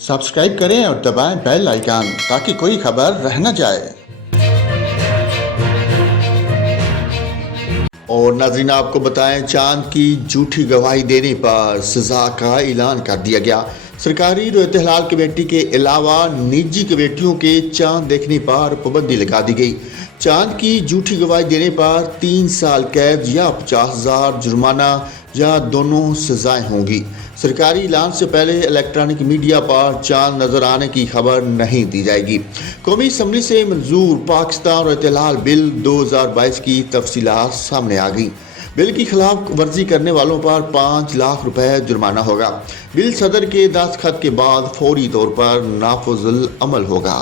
Subscribe करें और दबाएं बेल आइकन ताकि कोई खबर रह न जाए। और नाज़रीन, आपको बताएं, चांद की झूठी गवाही देने पर सजा का ऐलान कर दिया गया। सरकारी रोयत-ए-हिलाल कमेटी के अलावा निजी कमेटियों के चांद देखने पर पाबंदी लगा दी गई। चांद की झूठी गवाही देने पर 3 साल कैद या 50,000 जुर्माना या दोनों सजाएं होंगी। सरकारी ऐलान से पहले इलेक्ट्रॉनिक मीडिया पर चांद नजर आने की खबर नहीं दी जाएगी। कौमी असम्बली से मंजूर पाकिस्तान रोयत-ए-हिलाल बिल 2022 की तफसीलात सामने आ गई। बिल की खिलाफ वर्जी करने वालों पर 5 लाख रुपए जुर्माना होगा। बिल सदर के दस्तखत के बाद फौरी तौर पर नाफिजुल अमल होगा।